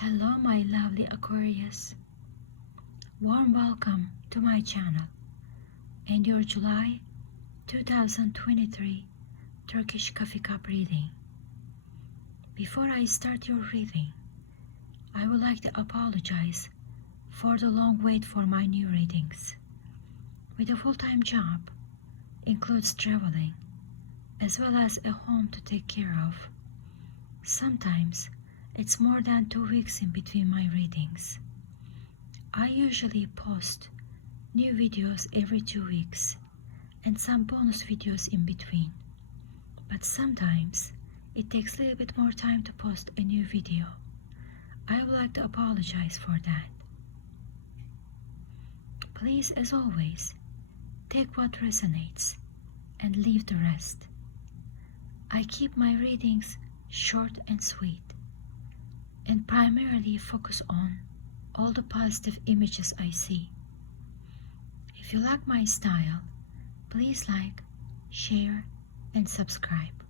Hello my lovely Aquarius, warm welcome to my channel and your July 2023 Turkish Coffee Cup reading. Before I start your reading, I would like to apologize for the long wait for my new readings. With a full-time job, includes traveling, as well as a home to take care of. Sometimes it's more than 2 weeks in between my readings. I usually post new videos every 2 weeks and some bonus videos in between. But sometimes it takes a little bit more time to post a new video. I would like to apologize for that. Please, as always, take what resonates and leave the rest. I keep my readings short and sweet, and primarily focus on all the positive images I see. If you like my style, please like, share, and subscribe.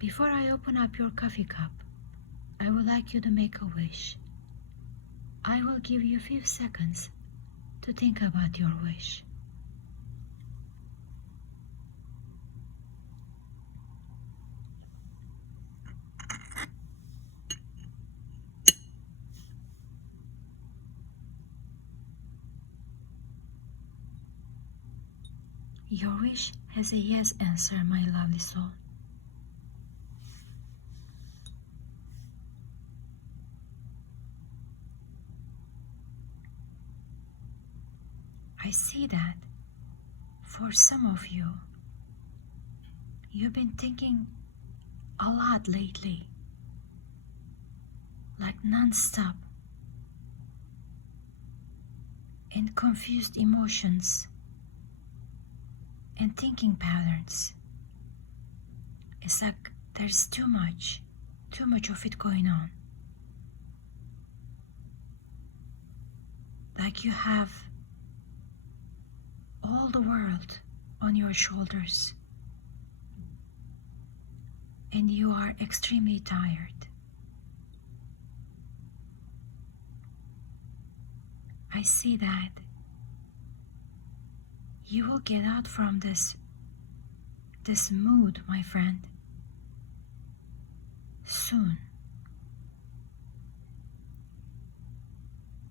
Before I open up your coffee cup, I would like you to make a wish. I will give you a few seconds to think about your wish. Your wish has a yes answer, my lovely soul. I see that for some of you, you've been thinking a lot lately, like non-stop, and confused emotions and thinking patterns. It's like there's too much of it going on. Like you have all the world on your shoulders and you are extremely tired. I see that you will get out from this mood, my friend, soon.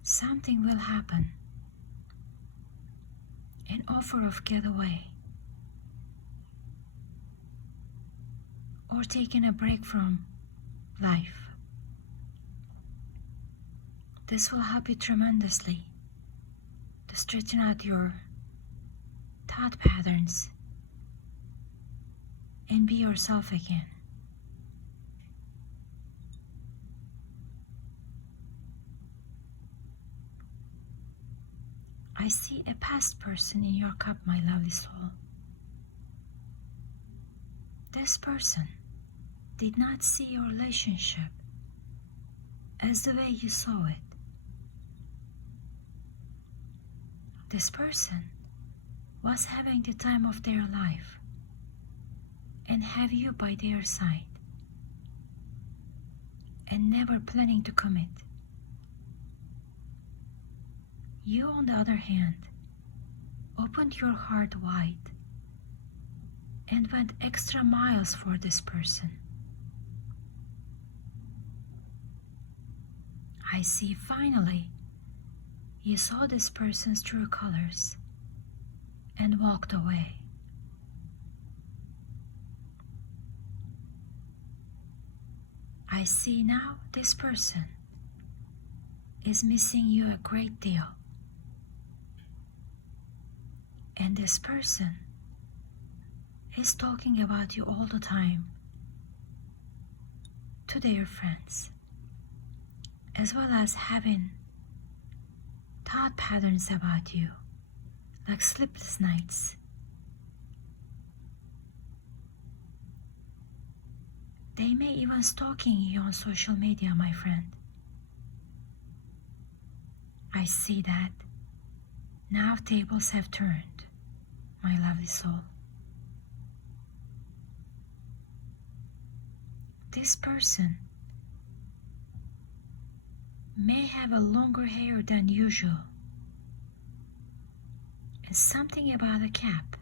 Something will happen, an offer of getaway, or taking a break from life. This will help you tremendously to straighten out your thought patterns and be yourself again. I see a past person in your cup, my lovely soul. This person did not see your relationship as the way you saw it. This person was having the time of their life and have you by their side and never planning to commit. You, on the other hand, opened your heart wide and went extra miles for this person. I see finally you saw this person's true colors and walked away. I see now this person is missing you a great deal. And this person is talking about you all the time to their friends, as well as having thought patterns about you, like sleepless nights. They may even stalking you on social media, my friend. I see that now tables have turned, my lovely soul. This person may have a longer hair than usual, and something about a cap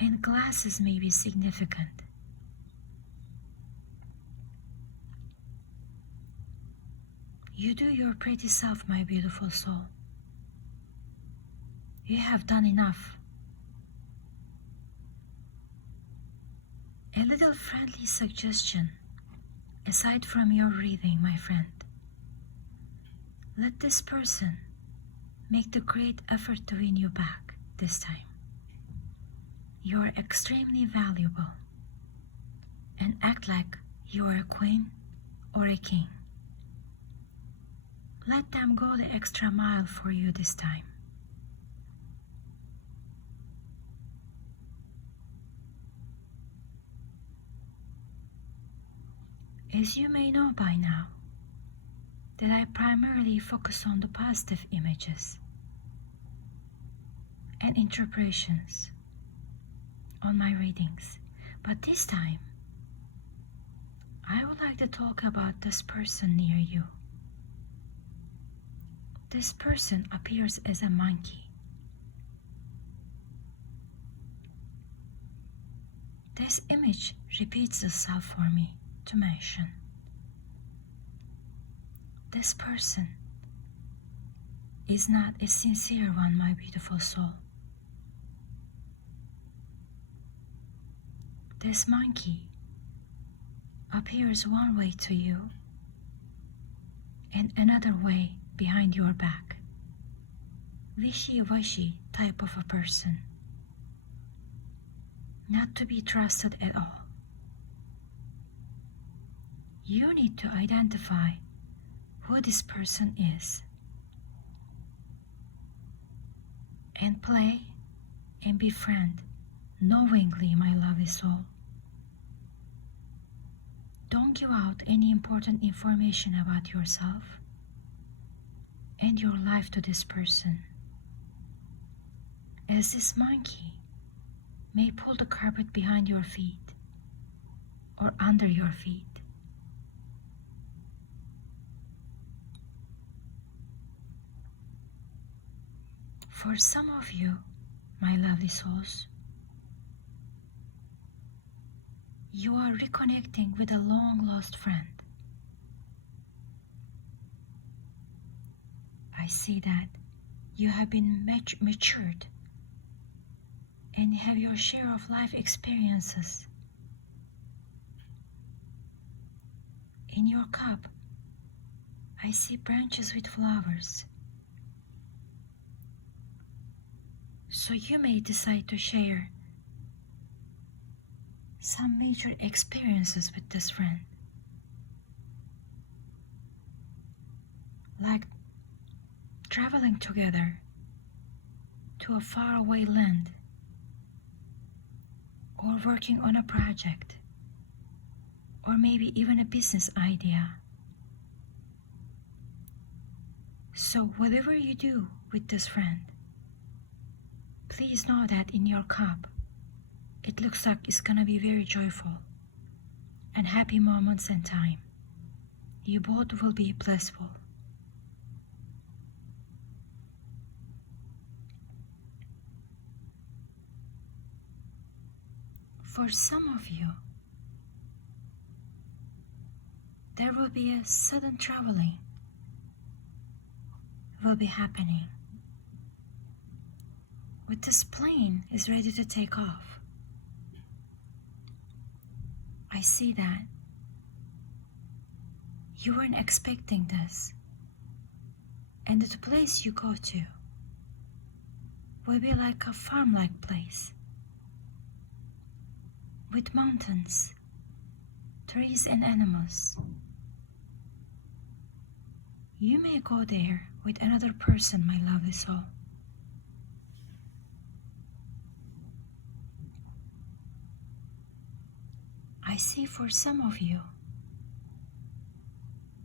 and glasses may be significant. You do your pretty self, my beautiful soul. You have done enough. A little friendly suggestion, aside from your reading, my friend. Let this person make the great effort to win you back this time. You are extremely valuable, and act like you are a queen or a king. Let them go the extra mile for you this time. As you may know by now, that I primarily focus on the positive images and interpretations on my readings. But this time, I would like to talk about this person near you. This person appears as a monkey. This image repeats itself for me to mention. This person is not a sincere one, my beautiful soul. This monkey appears one way to you and another way behind your back. Wishy-washy type of a person. Not to be trusted at all. You need to identify who this person is and play and befriend knowingly, my lovely soul. Don't give out any important information about yourself and your life to this person, as this monkey may pull the carpet behind your feet or under your feet. For some of you, my lovely souls, you are reconnecting with a long-lost friend. I see that you have been matured and have your share of life experiences. In your cup, I see branches with flowers. So you may decide to share some major experiences with this friend, like traveling together to a faraway land, or working on a project, or maybe even a business idea. So whatever you do with this friend, please know that in your cup, it looks like it's gonna be very joyful and happy moments and time. You both will be blissful. For some of you, there will be a sudden traveling will be happening. With this plane is ready to take off. I see that you weren't expecting this, and the place you go to will be like a farm-like place with mountains, trees and animals. You may go there with another person, my lovely soul. I see for some of you,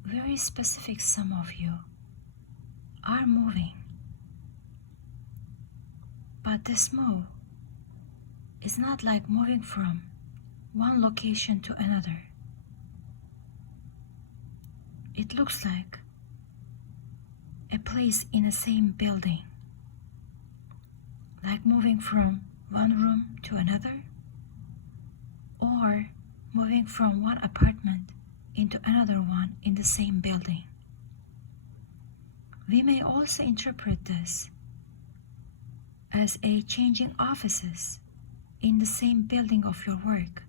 very specific some of you, are moving. But this move is not like moving from one location to another. It looks like a place in the same building, like moving from one room to another, or moving from one apartment into another one in the same building. We may also interpret this as a changing offices in the same building of your work,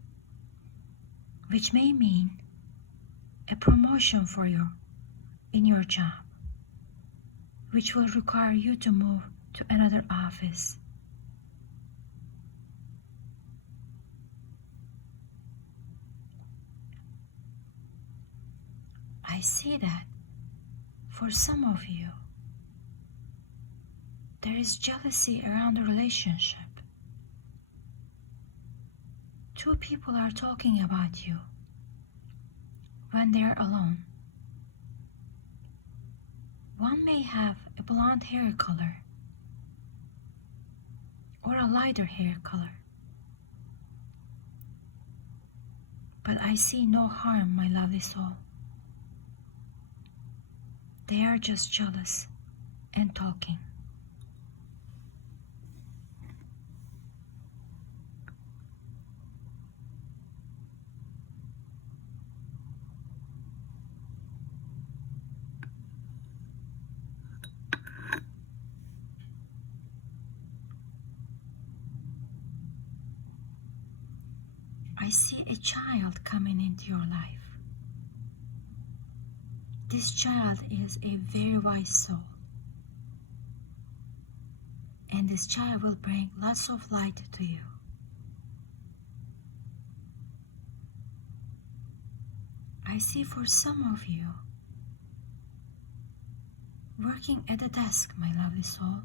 which may mean a promotion for you in your job, which will require you to move to another office. I see that for some of you, there is jealousy around the relationship. Two people are talking about you when they are alone. One may have a blonde hair color or a lighter hair color. But I see no harm, my lovely soul. They are just jealous and talking. I see a child coming into your life. This child is a very wise soul, and this child will bring lots of light to you. I see for some of you working at a desk, my lovely soul,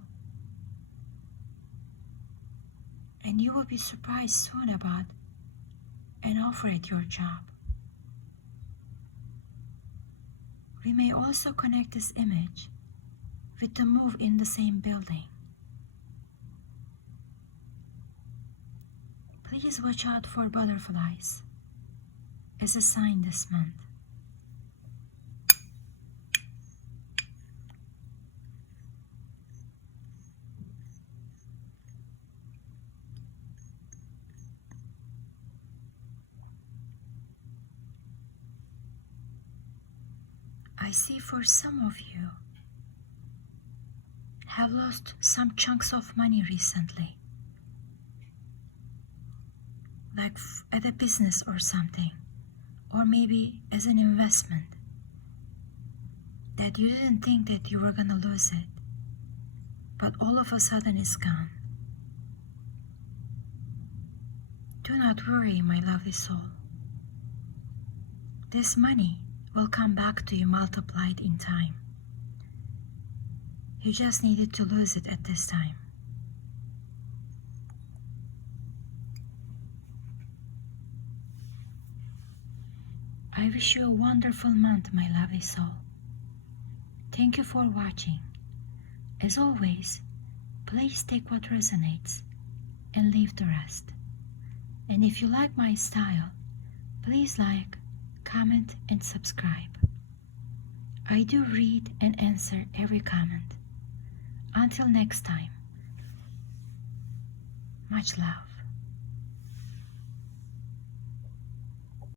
and you will be surprised soon about an offer at your job. We may also connect this image with the move in the same building. Please watch out for butterflies as a sign this month. I see for some of you have lost some chunks of money recently, like at a business or something, or maybe as an investment, that you didn't think that you were gonna lose it, but all of a sudden it's gone. Do not worry, my lovely soul. This money will come back to you multiplied in time. You just needed to lose it at this time. I wish you a wonderful month, my lovely soul. Thank you for watching. As always, please take what resonates and leave the rest. And if you like my style, please like, comment, and subscribe. I do read and answer every comment. Until next time, much love.